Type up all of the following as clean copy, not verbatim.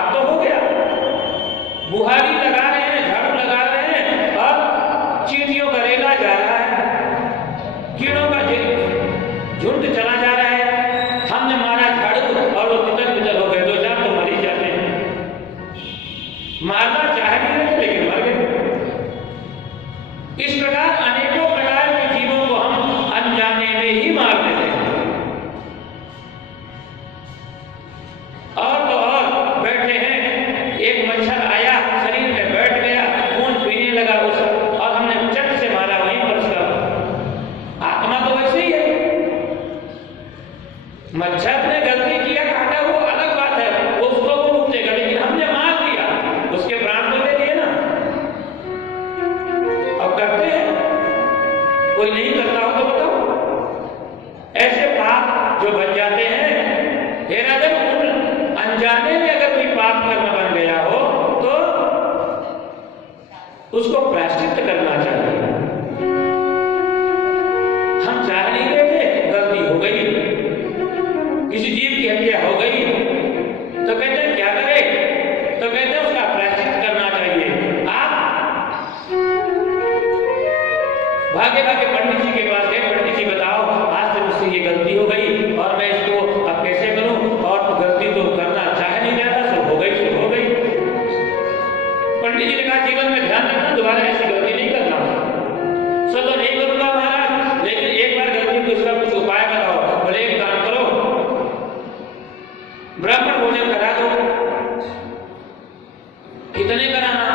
पाप तो हो गया, बुहारी लगा रहे हैं, झाड़ू लगा रहे हैं, और चींटियों का रेला जा रहा है, कीड़ों का झुंड चला जा रहा है। हमने मारा झाड़ू और वो तितर बितर हो गए, 2 चार तो मर ही जाते हैं। मारना चाह नहीं रहे लेकिन मर गए। इस प्रकार अनेकों प्रकार के जीवों को हम अनजाने में ही मार देते हैं। और तो और बैठे हैं, एक मच्छर आया शरीर में बैठ गया, खून पीने लगा उस, और हमने चट से मारा वहीं पर उसका। आत्मा तो वैसे ही है, मच्छर ने गलती किया, काटा, वो अलग बात है, वो उसको वो मुक्तेगा, लेकिन हमने मार दिया, उसके प्राण तो ले लिए ना। अब करते हैं, कोई नहीं करता हो तो बताओ। ऐसे पाप जो बन जाते हैं, हे राजन, उन अनजाने में अगर कोई पाप कर्म बन गया हो तो उसको प्रायश्चित करना चाहिए। हम चाह नहीं रहे थे, गलती हो गई, किसी जीव की हत्या हो गई, तो कहते हैं क्या करें, तो कहते हैं उसका प्रायश्चित करना चाहिए। आप भागे भागे पंडित जी के पास गए, पंडित जी बताओ आज से मुझसे ये गलती हो गई और मैं इसको अब कैसे करूं, और तो गलती तो करना चाह नहीं रहा था, सब हो गई, सब हो गई। पंडित जी ने कहा जीवन में ध्यान रखना, दोबारा ऐसी गलती नहीं करना। सो तो नहीं करूंगा महाराज, लेकिन एक बार गलती को इसका कुछ उपाय बताओ। बोले एक काम करो, ब्राह्मण भोजन करा दो। कितने कराना,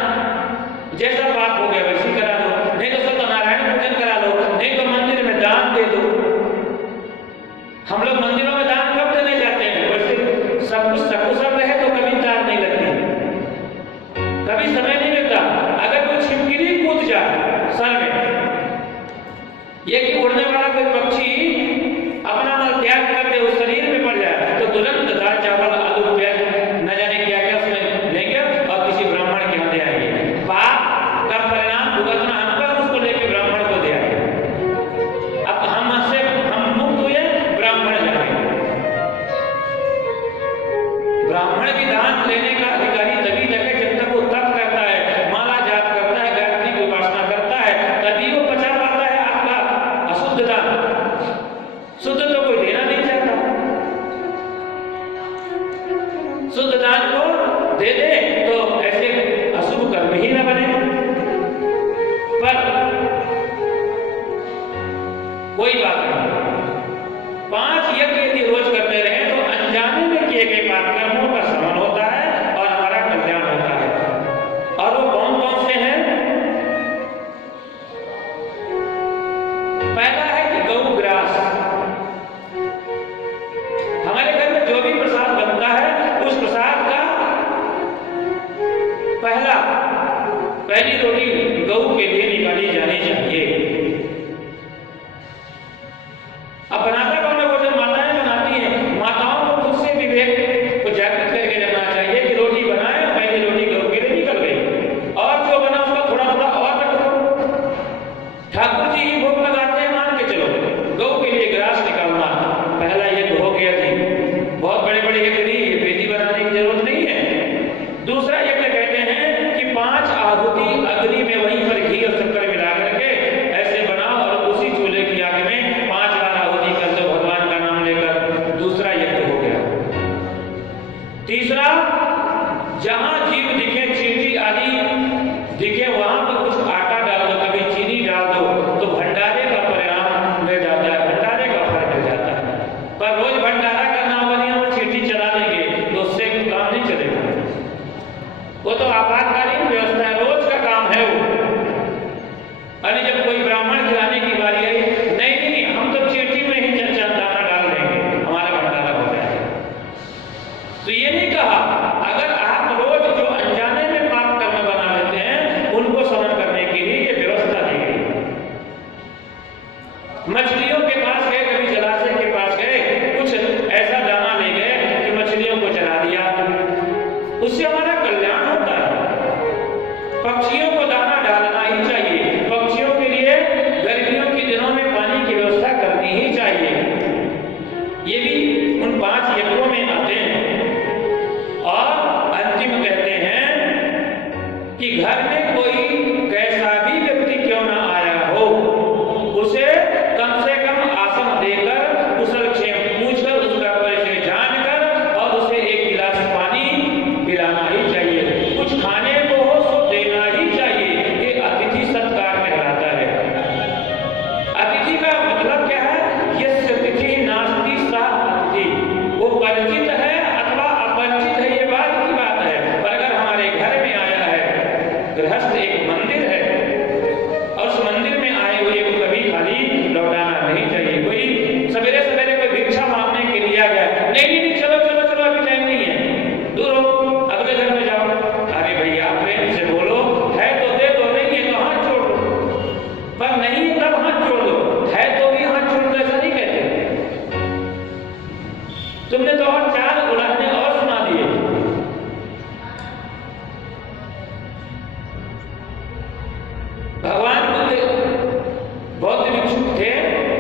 जैसा पाप हो गया वैसे करा दो, नहीं तो सत्यनारायण पूजन करा दो, नहीं तो मंदिर में दान दे दो। हम लोग मंदिरों में दान कब देने जाते हैं, वैसे सब कुछ सकुशल रहे तो कभी दान नहीं लगती, कभी समय नहीं मिलता। अगर कोई छिपकली कूद जाए सर में, ये कि उड़ने वाला कोई पक्षी अपना मल त्याग करके उस शरीर में पड़ जाए, तो तुरंत दाल चावल आलू प्याज न जाने क्या क्या उसमें लेंगे और किसी ब्राह्मण के यहाँ दे आएंगे। पाप का परिणाम भुगतना हमको, उसको लेके ब्राह्मण को दे आएंगे। अब हमसे हम मुक्त हुए, ब्राह्मण जाएंगे। ब्राह्मण की दान लेने का अधिकारी तभी तक है जब तक वो तप करता है, माला जाप करता है, गायत्री की उपासना करता है, तभी वो पचा पाता है आपका अशुद्ध दान। शुद्ध तो कोई देना नहीं चाहता, शुद्ध दान को दे दे तो ऐसे अशुभ कर्म ही न बने। पर कोई बात नहीं, 5 यज्ञ यदि रोज करते रहे तो अनजाने में किए गए पाप कर्मों का शमन होता है और हमारा कल्याण होता है। और वो कौन कौन से हैं? पहला है कि गौग्रास। हमारे घर में जो भी प्रसाद बनता है, उस प्रसाद का पहली रोटी गौ के लिए निकाली जानी चाहिए। अब बनाता कौन है भोजन? माताएं बनाती हैं। माताओं को खुद से विवेक को जागृत करके रखना चाहिए कि रोटी बनाए, पहली रोटी गौ के लिए निकल गई, और जो बना उसका थोड़ा थोड़ा और रख दो। ठाकुर जी ही भोग लगाते हैं, मान के चलो, गौ के लिए ग्रास निकालना पहला यज्ञ हो गया जी। बहुत बड़े बड़े यज्ञ नहीं, ये बेटी बनाने की जरूरत नहीं है। दूसरा यज्ञ कहते हैं कि 5 आहुति अग्नि में वहीं पर घी और शक्कर मिला करके ऐसे बनाओ और उसी चूल्हे की आग में 5 बार आहुति कर दो भगवान का नाम लेकर। दूसरा यज्ञ हो गया। तीसरा, जहां जीव दिखे, चींटी आदि दिखे, वहां पर कुछ आटा डाल दो, कभी चीनी डाल दो, तो भंडारे का परिणाम मिल जाता है, भंडारे का फल मिल जाता है। पर रोज भंडारा करना होगा नहीं, हम चींटी चला देंगे तो उससे काम नहीं चलेगा। वो तो आपातकालीन व्यवस्था है, रोज का काम है वो। अरे जब कोई ब्राह्मण खिलाने की बारी आई, नहीं नहीं हम तो चींटी में ही चर्चा दाना डाल देंगे, हमारा भंडारा हो जाएगा। तो ये नहीं कहा, अगर आप रोज जो अनजाने में पाप कर्म बना लेते हैं, उनको समन करने के लिए ये व्यवस्था दी गई। मछलियों के पास गए, कभी जलाशय के पास गए, कुछ ऐसा दाना ले गए कि मछलियों को चला दिया, उससे हमारा कल्याण होता है। पक्षियों को दाना डालना ही चाहिए, पक्षियों के लिए गर्मियों के दिनों में पानी की व्यवस्था करनी ही चाहिए। ये भी उन 5 यज्ञों में आते हैं। और अंतिम घर में कोई कैसा भी व्यक्ति क्यों ना आया हो, उसे कम से कम आसन देकर कुशल क्षेम पूछकर उसका परिचय जानकर और उसे एक गिलास पानी पिलाना ही चाहिए। कुछ खाने को हो सो देना ही चाहिए। ये अतिथि सत्कार कहलाता है। अतिथि का मतलब क्या है? यस्य अतिथि नास्ति सा अतिथि। वो परिचित है अथवा अपरिचित है, ये बात की बात है। पर अगर हमारे घर में आया है, गृहस्थ एक मंदिर है और उस मंदिर में आए हुए को कभी खाली लौटाना नहीं चाहिए। कोई सवेरे सवेरे कोई भिक्षा मांगने के लिए आ गया, नहीं चलो चलो चलो अभी टाइम नहीं है, दूर हो, अगले घर में जाओ। अरे भैया प्रेम से बोलो, है तो दे दो, नहीं है तो हाथ जोड़ दो। पर नहीं है तब हाथ जोड़ दो, है तो भी हाथ जोड़ दो, ऐसा नहीं कहते। तुमने तो और चार उड़ाने और सुना दिए। भगवान बौद्ध भिक्षुक थे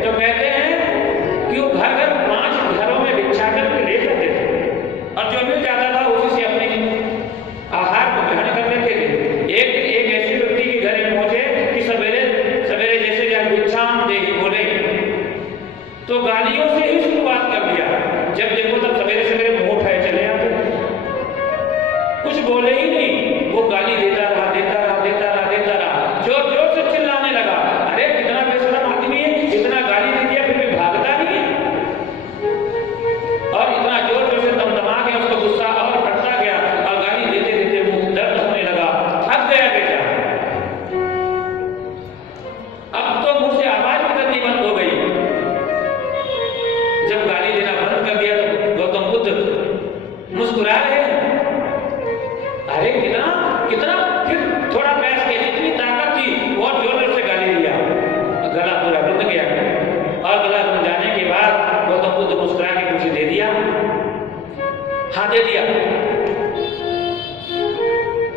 जो कहते हैं कि वो घर घर 5 घरों में भिक्षा करके ले जाते थे और जो मिल जाता था उसी से अपने आहार को ग्रहण कर लेते थे। एक ऐसे व्यक्ति के घर पहुंचे कि सवेरे सवेरे जैसे जब भिक्षाम देहि बोले तो गालियों से ही शुरुआत कर दिया। जब देखो तब सवेरे सवेरे मुंह उठाए चले आते, कुछ बोले ही नहीं, वो गाली देता रहा देता रहा देता रहा देता रहा, जोर जोर से चिल्लाने लगा। अरे कितना बेशरम आदमी है, इतना गाली दे दिया फिर भी भागता नहीं है। और इतना जोर जोर से दमदमा गया, उसको गुस्सा और बढ़ता गया और गाली देते देते मुंह दर्द होने लगा, थक गया बेटा। अब तो मुंह से आवाज निकलनी बंद हो गई। जब गाली देना बंद कर दिया तो गौतम बुद्ध मुस्कुरा रहे हैं। अरे कितना कितना, फिर थोड़ा प्रयास किया, जितनी ताकत थी बहुत जोर जोर से गाली दिया, गला पूरा रुक गया। और गला रुक जाने के बाद गौतम बुद्ध मुस्कुरा के कुछ दे दिया, हाँ दे दिया।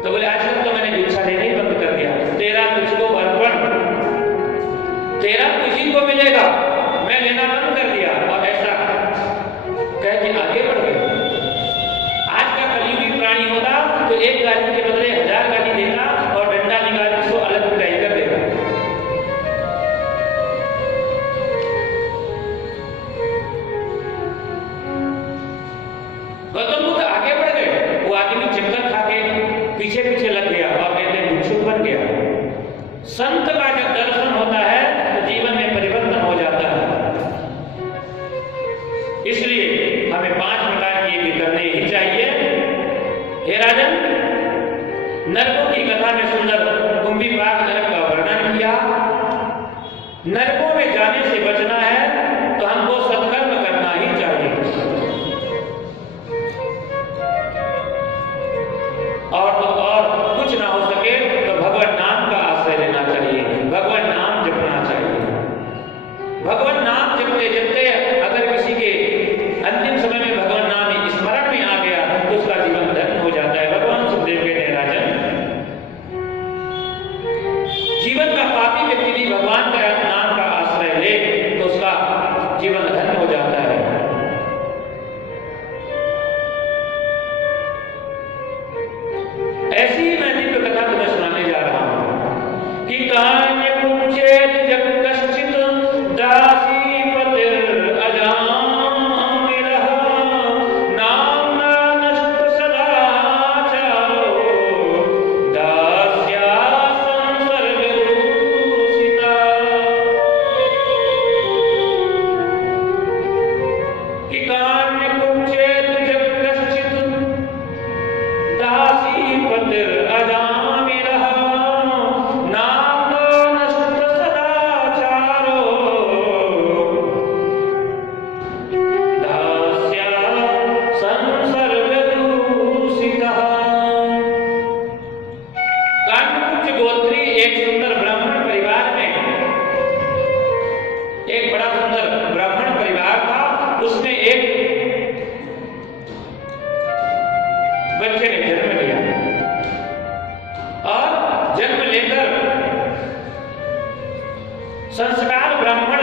तो बोले आज तक तो मैंने भिक्षा लेना ही बंद कर दिया, तेरा तुझको अर्पण, तेरा तुझी को मिलेगा, मैं लेना बंद कर दिया। और ऐसा कह के आगे बढ़ गए। आज का कलयुगी प्राणी होता तो एक गाली के बदले 1000 गाली देता और डंडा निकाल के उसको अलग पिटाई कर देगा। गौतम बुद्ध आगे बढ़ गए। वो आदमी चक्कर खा के पीछे पीछे लग गया और कहते हैं भिक्षुक बन गया। संत का जब दर्शन होता है तो जीवन में परिवर्तन हो जाता है। इसलिए हमें 5 प्रकार की ये करने ही चाहिए। हे राजन, नरकों की कथा में सुंदर कुंभीपाक नरक का वर्णन किया। नरकों में जाने से बचना है तो हमको सत्कर्म करना ही चाहिए। और तो और कुछ ना हो सके तो भगवान नाम का आश्रय लेना चाहिए, भगवान नाम जपना चाहिए। भगवान नाम जपते जपते अगर किसी के अंतिम समय में भगवान नाम स्मरण में आ गया तो उसका जीवन धन्य हो जाता है। भगवान सुखदेव कहते हैं राजन, जीवन का पापी व्यक्ति भी भगवान का नाम का आश्रय ले तो उसका जीवन धन्य हो जाता है। ऐसी ही मैं दिव्य कथा तुम्हें सुनाने जा रहा हूं कि कान्य कुंचेत जग कश्चित दासी पतिर अजामिलः नाम्ना नष्ट सदाचारो दास्या संसर्ग दूषिता। कि कान्य कुंचेत जग कश्चित दासी पतिर अजामिलः नाम्ना नष्ट सदाचारो दास्या संसर्ग दूषितः। कान्यकुब्ज गोत्री एक सुंदर ब्राह्मण परिवार में, एक बड़ा सुंदर ब्राह्मण परिवार था। उसमें एक बच्चे ने जन्म लिया और जन्म लेकर संस्कार ब्राह्मण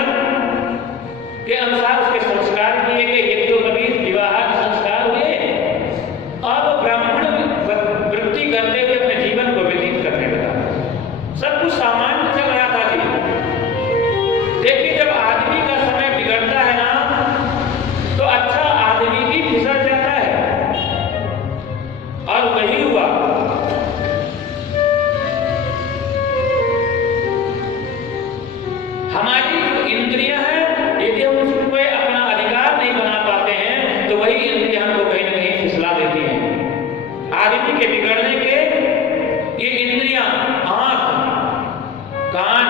के अनुसार उसके संस्कार किए गए। एक तो कभी विवाह के संस्कार हुए और वो ब्राह्मण वृत्ति करते हुए अपने जीवन को व्यतीत कर जवानी के बिगड़ने के ये इंद्रियां, आंख, कान,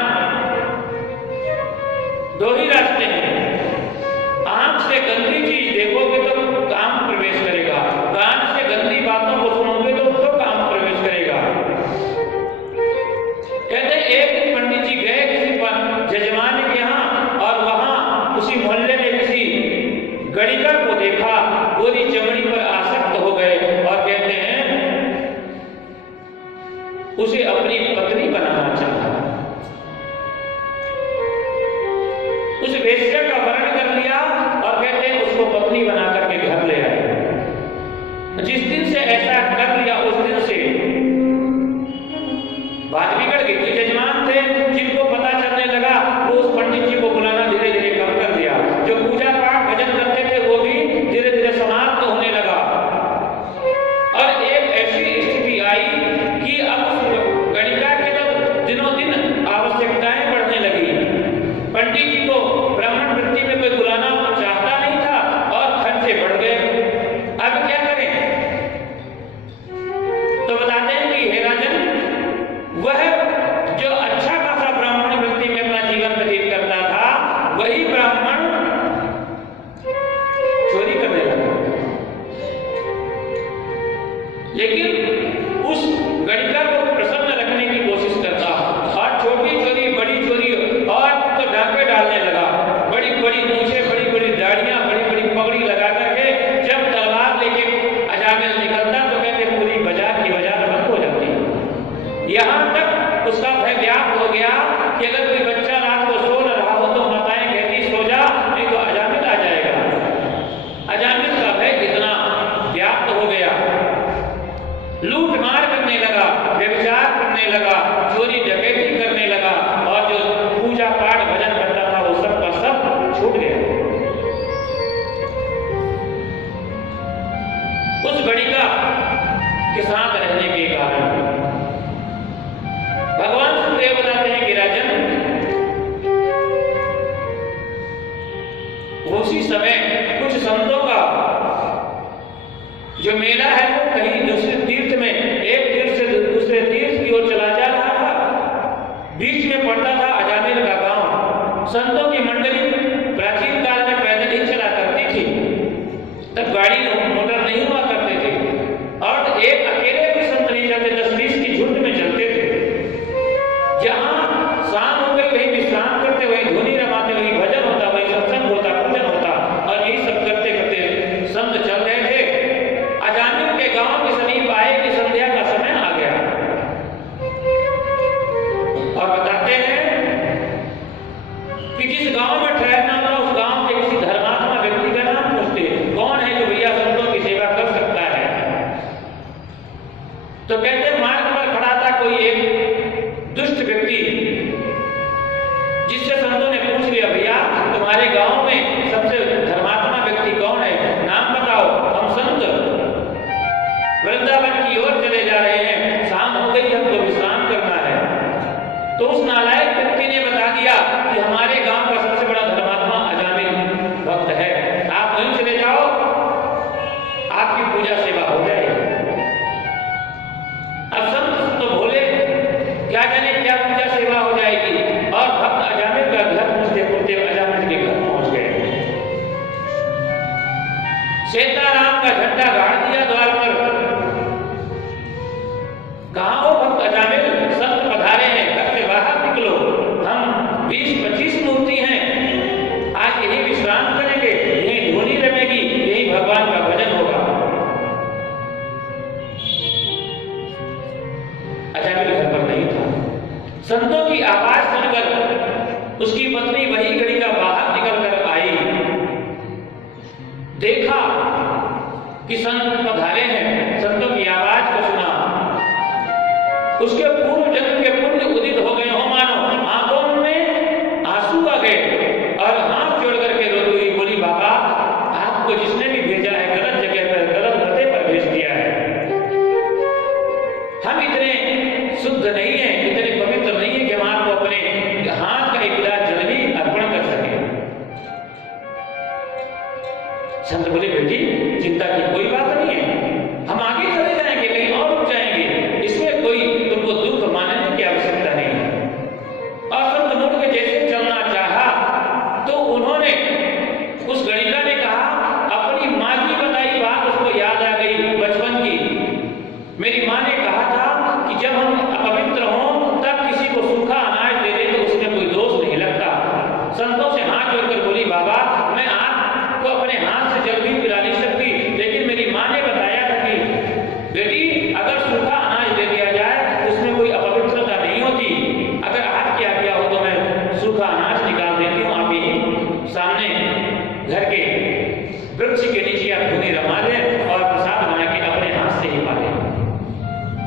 दो ही रास्ते हैं। आंख से गंदी चीज देखोगे तो काम प्रवेश करेगा, कान से गंदी बातों को सुनोगे तो काम प्रवेश करेगा। कहते एक दिन पंडित जी गए किसी जजमान के यहाँ और वहां उसी मोहल्ले में किसी गणिका को देखा, गोरी चमड़ी पर आसक्त हो गए और कहते हैं उसे अपनी पत्नी बनाना चाहा। उस वेश्या का वर्ण कर लिया और कहते हैं उसको पत्नी बना करके घर ले आए। जिस दिन से ऐसा कर लिया उस दिन से बात बिगड़ गई। जो जजमान थे जिनको पता चलने लगा वो उस पंडित जी को बुलाना धीरे धीरे कम कर दिया। जो पूजा पाठ भजन करते थे वो भी धीरे धीरे समाप्त होने लगा और एक ऐसी स्थिति आई कि अब उस गणिका के तो दिनों दिन आवश्यकताएं बढ़ने लगी। पंडित जी को ब्राह्मण वृत्ति में कोई बुलाना चाहता नहीं था और खर्चे बढ़ गए। अब क्या करें? तो बताते हैं कि हे राजन, वह जो अच्छा खासा ब्राह्मण वृत्ति में अपना जीवन व्यतीत करता था वही ब्राह्मण चोरी करने लगा। लेकिन उस गणिका को प्रसन्न रखने की कोशिश करता और छोटी चोरी बड़ी चोरी और तो डाके डालने लगा। बड़ी बड़ी मूछे, बड़ी बड़ी दाढ़ियां, बड़ी बड़ी पगड़ी लगा करके जब तलवार लेके अजामिल निकलता तो कहते पूरी बाजार की बाजार बंद हो जाती। यहां तक उसका भय व्याप्त हो गया कि अगर कोई बच्चा रात को सो रहा हो तो माताएं कहती सो जा, नहीं तो अजामिल आ जाएगा। अजामिल का भय इतना व्याप्त हो गया, लूट मार करने लगा, व्यभिचार करने लगा, चोरी डकैती करने लगा और जो पूजा पाठ भजन करता था वो सब का सब छूट गया। उस गणिका के साथ रहने के कारण भगवान सुखदेव बताते हैं कि राजन, उसी समय कुछ संतों का जो मेला है वो कहीं दूसरे तीर्थ में, एक तीर्थ से दूसरे तीर्थ की ओर चला जा रहा था। बीच में पड़ता था अजामिल का गांव। संतों की मंडली प्राचीन काल में पैदल ही चला करती थी, तब गाड़ी मोटर नहीं हुआ करते थे और एक अकेले भी संत नहीं चलते, 10-20 की झुंड में चलते थे। जहां शाम हो गई वहीं विश्राम करते, वहीं धुनी रमाते, वहीं भजन होता, वहीं सत्संग होता, पूजन होता और यही सब करते करते संत चल रहे थे। अजामिल के गांव के समीप आए कि संध्या का समय आ गया और बताते हैं कि जिस गांव में ठहरना था उस गांव के किसी धर्मात्मा व्यक्ति का नाम पूछते, कौन है जो भैया संतों की सेवा कर सकता है? तो कहते मार्ग पर खड़ा था कोई एक दुष्ट व्यक्ति, जिससे संतों ने पूछ लिया भैया तुम्हारे गांव में सबसे धर्मात्मा व्यक्ति कौन है, नाम बताओ। हम संत वृंदावन की ओर चले जा रहे हैं, शाम हो गई, हमको विश्राम करना है। तो उस नालायक व्यक्ति ने बता दिया कि हमारे गांव का सबसे बड़ा धर्मात्मा अजामिल भक्त है, आप वहीं चले जाओ, आपकी पूजा सेवा हो जाएगी। अब संत तो भोले, क्या जाने क्या पूजा सेवा हो जाएगी, और भक्त अजामिल का घर पहुंचते पहुंचते अजामिल के घर पहुंच गए। सीताराम का झंडा गाड़ दिया द्वार पर। कहां हो भक्त अजामिल, संत पधारे हैं, घर से बाहर निकलो, हम 20-25 मूर्ति हैं, आज यही विश्राम करेंगे, यही धुनी रमेगी, यही भगवान का भजन होगा। अजामिल घर पर नहीं था। संतों की आवाज सुनकर उसकी पत्नी वही गणिका बाहर निकलकर आई, देखा कि संत पधारे हैं, संतों की आवाज को सुना, उसके पूर्व जन्म के पुण्य उदित हो गए हो मानो, आंखों में आंसू आ गए और हाथ जोड़ करके रोती हुई बोली बाबा आपको जिसने भी भेजा है गलत जगह पर, गलत पते पर भेज दिया है। हम इतने शुद्ध नहीं है, इतने पवित्र नहीं है कि हम आपको अपने हाथ का एक गिलास जल भी अर्पण कर सके। संत बोले बेटी चिंता की कोई बात नहीं है, हम आगे चले जाएंगे, कहीं और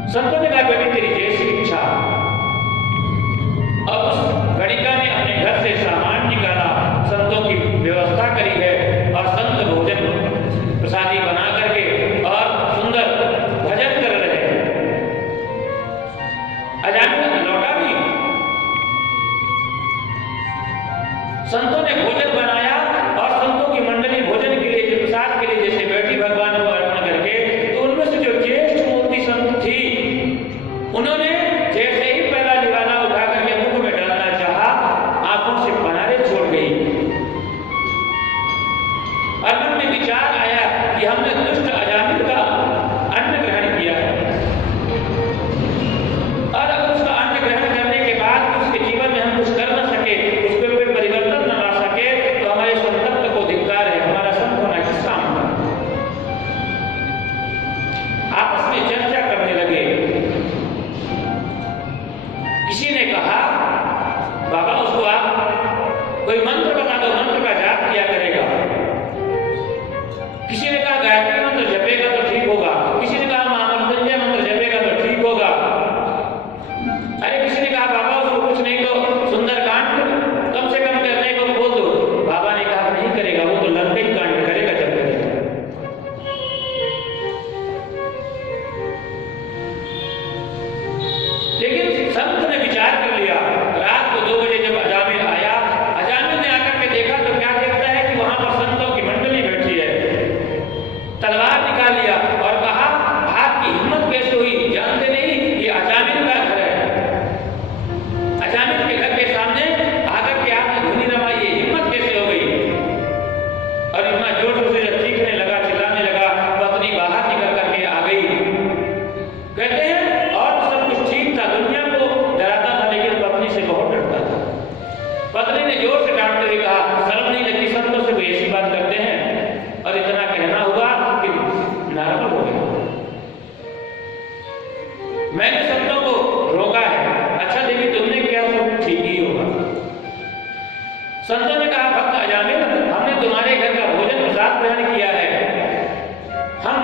संतों ने कहा बेटी तेरी जैसी इच्छा। अब उस गणिका ने अपने घर से सामान निकाला, संतों की व्यवस्था करी है और संत भोजन प्रसादी बना करके और सुंदर भजन कर रहे हैं। अजामिल लौटा भी, संतों ने भोजन बनाया और संतों की मंडली भोजन के लिए प्रसाद के लिए जैसे बैठी भगवान को अर्पण करके, तो उनमें से जो ज्येष्ठ मूर्ति संत थी उन्होंने जैसे ही पहला निवाला उठा करके मुख में डालना चाहा, आंखों से पनारे छोड़ गई। और मन में विचार आया कि हमने दुष्ट अजामिल का अन्न ग्रहण किया है और अगर उसका अन्न ग्रहण करने के बाद उसके जीवन में हम कुछ कर न सके, उसमें कोई परिवर्तन न ला सके, तो हमारे संतत्व को धिक्कार है, हमारा संत होना किस काम का। आपस में चर्चा करने लगे। किसी ने कहा बाबा उसको आप कोई मंत्र बता दो, मंत्र का जाप किया करेगा। किसी ने कहा गायत्री मंत्र जपेगा तो ठीक होगा। किसी ने कहा महामृत्युंजय मंत्र जपेगा तो ठीक होगा। अरे किसी ने कहा बाबा उसको कुछ नहीं तो सुंदरकांड कम से कम करने को बोल दो। बाबा ने कहा नहीं करेगा, वो तो लंका ही कांड करेगा जब करेगा। लेकिन संत ने विचार कर लिया। रात को 2 बजे जब अजामिल आया, अजामिल ने आकर के देखा तो क्या देखता है कि वहां पर संतों की मंडली बैठी है। तलवार निकाल लिया और कहा आपकी हिम्मत कैसे हुई, जानते नहीं ये अजामिल का घर है। अजामिल के घर के सामने आकर के आपने धुनी रमाई, ये हिम्मत कैसे हो गई। और इतना जोर से जब चीखने लगा, चिल्लाने लगा, पत्नी बाहर निकल करके आ गई। कहते हैं और सब कुछ ठीक था, दुनिया को डराता था लेकिन पत्नी से बहुत डरता था। पत्नी ने जोर से डांटते हुए कहा शर्म नहीं लगती, संतों से कोई ऐसी बात करते हैं। और इतना कहना हुआ कि नाराज हो गया। मैंने संतों को रोका है। अच्छा देवी तुमने किया सब ठीक ही होगा। संतों ने कहा भक्त अजामिल हमने तुम्हारे घर का भोजन प्रसाद ग्रहण किया है, हम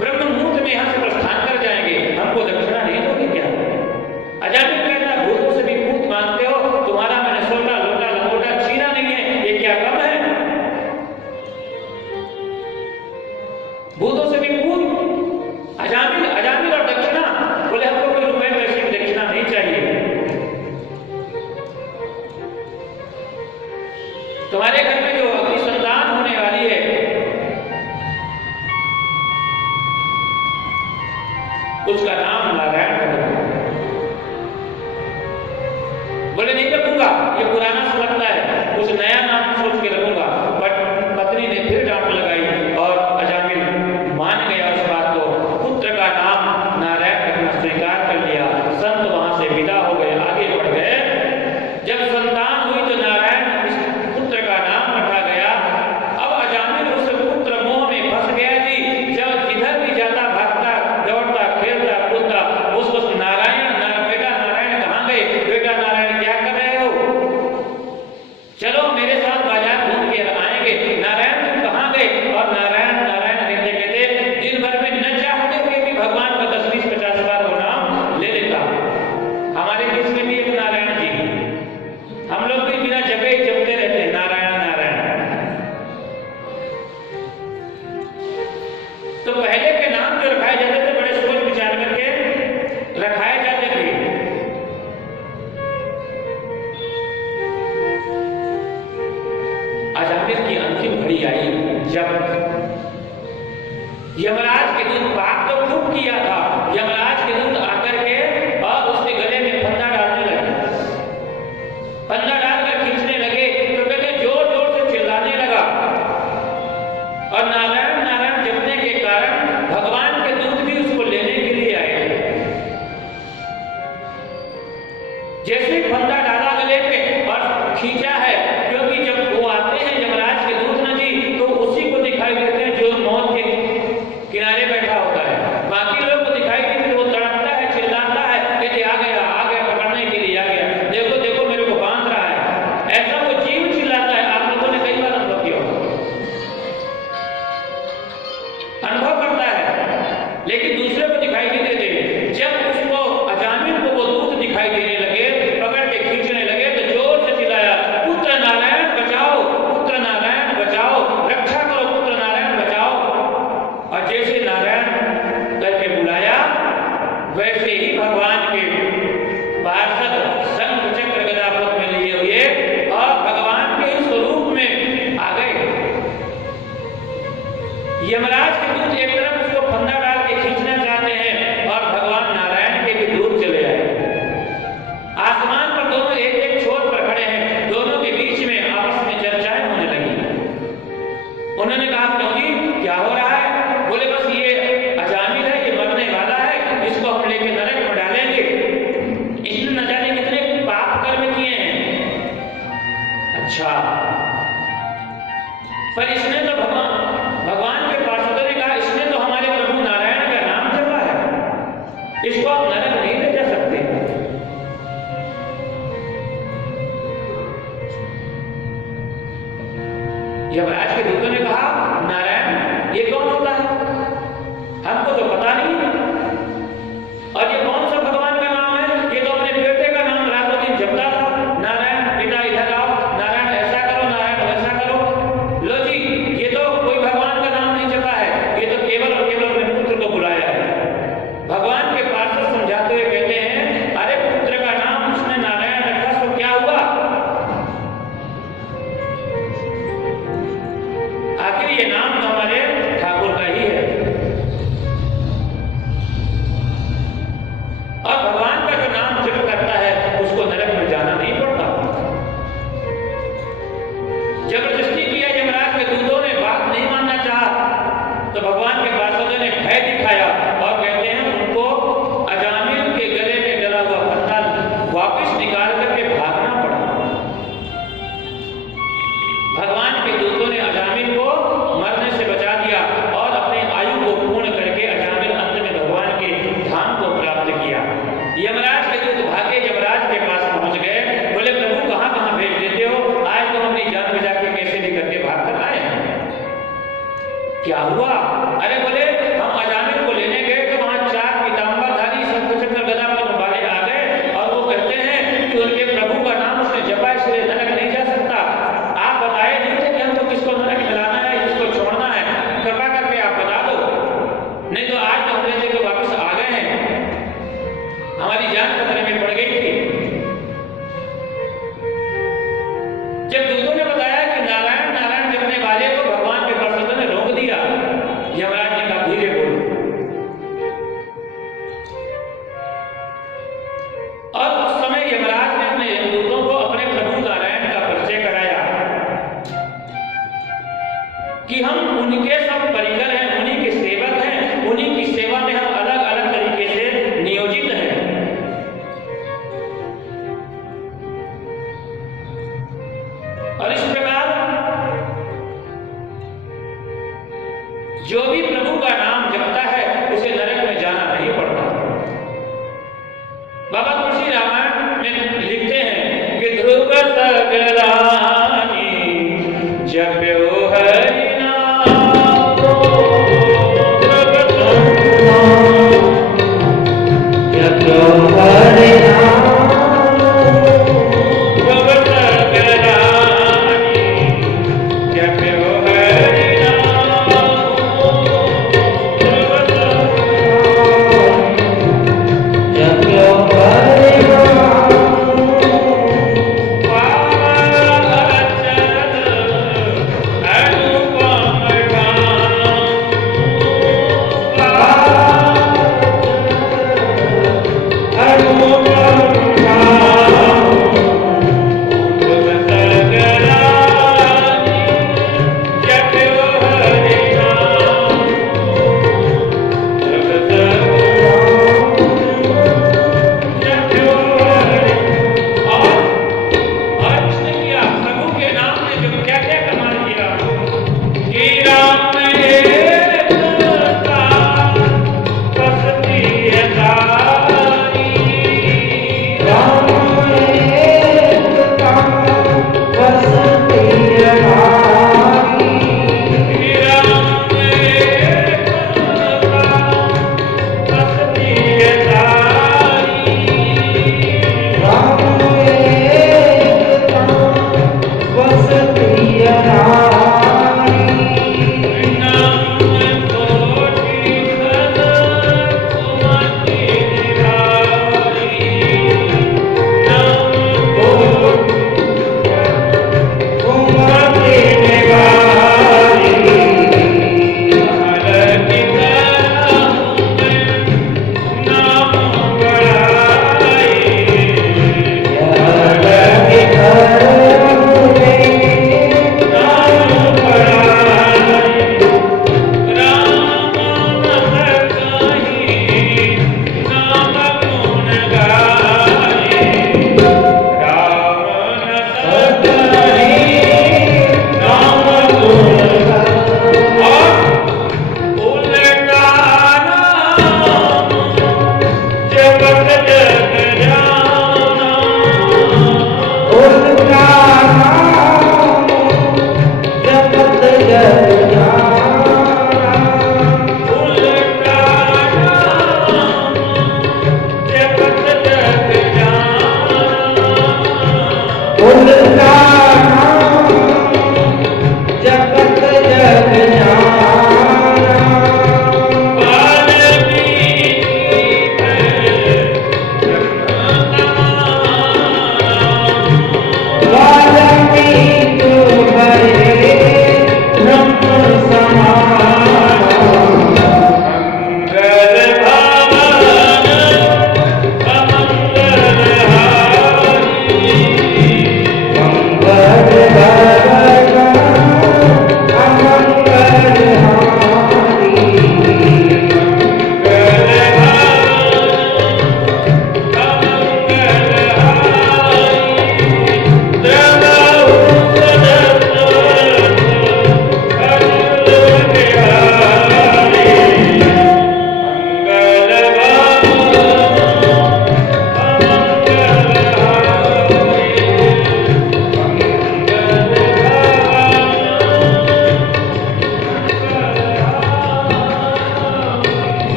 ब्रह्म मुहूर्त में यहां से प्रस्थान कर जाएंगे, हमको दक्षिणा नहीं दोगे क्या। अजामिल कहता भूतों से भी पूत मांगते हो, तुम्हारा मैंने सोटा लोटा लंगोटा छीना नहीं है, ये क्या कम है। भूतों से भी पूत, अजामिल और दक्षिणा, बोले हमको कोई रुपए पैसे की दक्षिणा नहीं चाहिए। तुम्हारे घर में जो अग्नि संतान होने वाली है उसका नाम नारायण रखो। बोले नहीं रखूंगा, ये पुराना सा लगता है, कुछ नया नाम सोच के रखूंगा। बट पत्नी ने फिर डांट लगाई और अजामिल मान गया उस बात को। पुत्र का नाम नारायण रखना स्वीकार कर लिया। संत वहां से विदा हो गए, आगे बढ़ गए। जब संतान हुई तो नारायण पुत्र का नाम रखा गया। अब अजामिल उस पुत्र मोह में फंस गया जी। जब जिधर भी जाता भागता दौड़ता खेलता कूदता उसको नारायण बेटा नारायण कहाँ गए, बेटा नारायण क्या कर रहे हो, चलो मेरे साथ बाजार घूम के आएंगे, नारायण तुम कहाँ गए। और नारायण नारायण कहते कहते दिन भर में न चाहते हुए भी भगवान का 10, 20, 50 बार वो नाम ले लेता। हमारे देश में भी एक नारायण जी, हम लोग भी बिना जपे ही जपते रहते हैं नारायण नारायण। तो पहले के नाम जो रखाए जाते थे बड़े सोच विचार करके रखाए जाते थे। अजामिल की अंतिम घड़ी आई जब यमराज के दूत पाप तो खूब किया था, यमराज के दूत आकर के और उसके गले में फंदा डालने लगे। फंदा डालकर खींचने लगे तो कहते जोर जोर से चिल्लाने लगा। और नारायण नारायण जपने के कारण भगवान के दूत भी उसको लेने के लिए आए। जैसे ही फंदा डाला गले पे और खींचा है, क्योंकि जब वो आते हैं यमराज के दूत ना जी तो उसी को दिखाई देते हैं जो मौत के किनारे बैठा हो। इसको आप नरक नहीं ले जा सकते। यमराज के दूतों ने कहा, नारायण ये कौन होता है, हमको तो पता नहीं, और ये कौन सा भगवान का नाम है, ये तो अपने बेटे का नाम रातों दिन जपता था, नारायण बेटा इधर आओ, नारायण ऐसा करो, नारायण वैसा करो। लो जी, ये तो कोई भगवान का नाम नहीं जपा है, ये तो केवल और केवल अपने पुत्र को बुलाया है। भगवान के पार्षद समझाते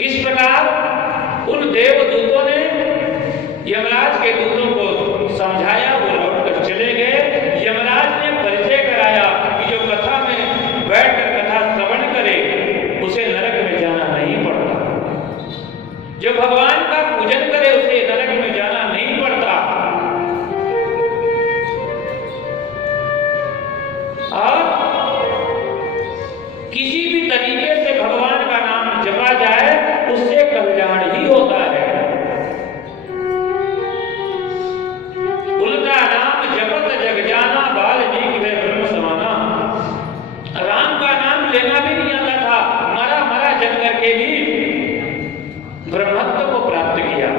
इस प्रकार उन देवदूतों ने यमराज के दूतों को समझाया, वो लौटकर चले गए। यमराज ने परिचय कराया कि जो कथा में बैठकर कथा श्रवण करे उसे नरक में जाना नहीं पड़ता, जो भगवान का पूजन करे उसे नरक में जाना नहीं पड़ता। और किसी भी तरीके से भगवान का नाम जपा जाए उससे कल्याण ही होता है। उल्टा नाम जपत जग जाना, वाल्मीकि में ब्रह्म समाना। राम का नाम लेना भी नहीं आता था, मरा मरा जग करके भी ब्रह्मत्व को प्राप्त किया।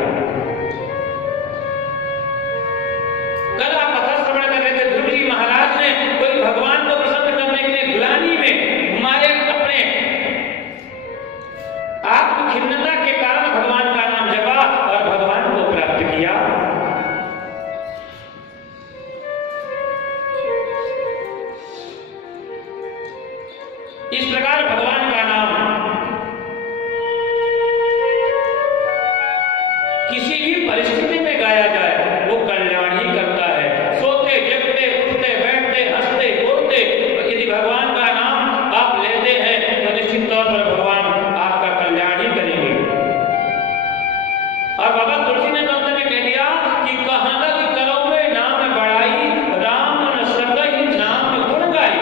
कल आप कथा श्रवण कर रहे थे, ध्रुव जी महाराज ने कोई भगवान को प्रसन्न करने के लिए ग्लानि में हमारे अपने आत्मखिन्नता के कारण भगवान का नाम जपा और भगवान को प्राप्त किया। इस प्रकार भगवान का नाम किसी भी परिस्थिति में गाया जाए वो कल्याण ही करता है। सोते जगते उठते बैठते हंसते बोलते यदि भगवान का नाम आप लेते हैं तो निश्चित तौर पर भगवान आपका कल्याण ही करेंगे। और बाबा तुलसी ने तो अंत में कह दिया कि कहां लग करो में नाम बढ़ाई, राम न सकहि नाम गुण गाई।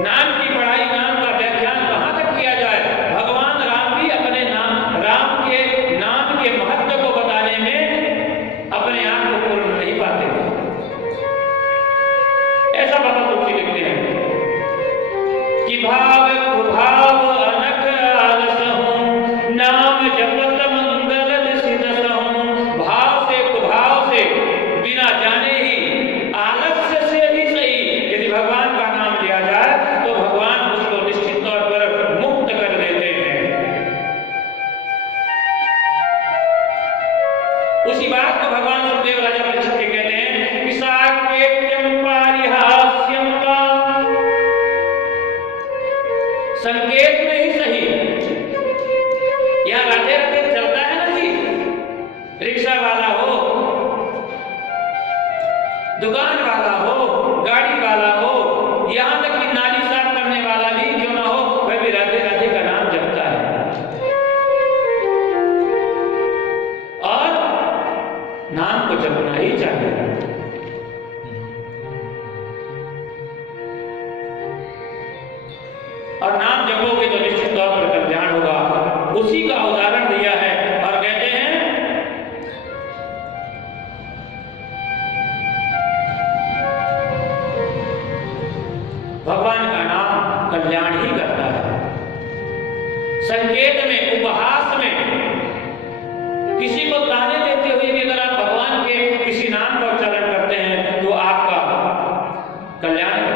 नाम की पढ़ाई, नाम का व्याख्यान कहां तक किया जाए? भगवान राम भी अपने नाम के महत्व को बताने में अपने आप को पूर्ण नहीं पाते। ऐसा बाबा तुलसी लिखते हैं कि भाव कुभाव अनख आलसहूं, नाम जपत मंगल सिदसहूं। भाव से कुभाव से बिना जाने ही आलस्य से ही सही यदि भगवान का नाम लिया जाए तो भगवान उसको निश्चित तौर पर मुक्त कर देते हैं। उसी बात को भगवान सुखदेव राजा परीक्षित के कहते हैं कि साकेत्यम पारिहास्यम वा, संकेत में ही सही। यहां राधे राधे चलता है ना जी, रिक्शा वाला हो, दुकान वाला हो, गाड़ी वाला हो, यहां तक कि नाली साफ करने वाला भी क्यों ना हो, वह भी राधे राधे का नाम जपता है। और नाम को जपना ही चाहिए। और नाम जपोगे तो निश्चित तौर पर कल्याण होगा। उसी का उदाहरण दिया है और कहते हैं भगवान का नाम कल्याण ही करता है। संकेत में, उपहास में, किसी को ताने देते हुए भी अगर आप भगवान के किसी नाम का उच्चारण करते हैं तो आपका कल्याण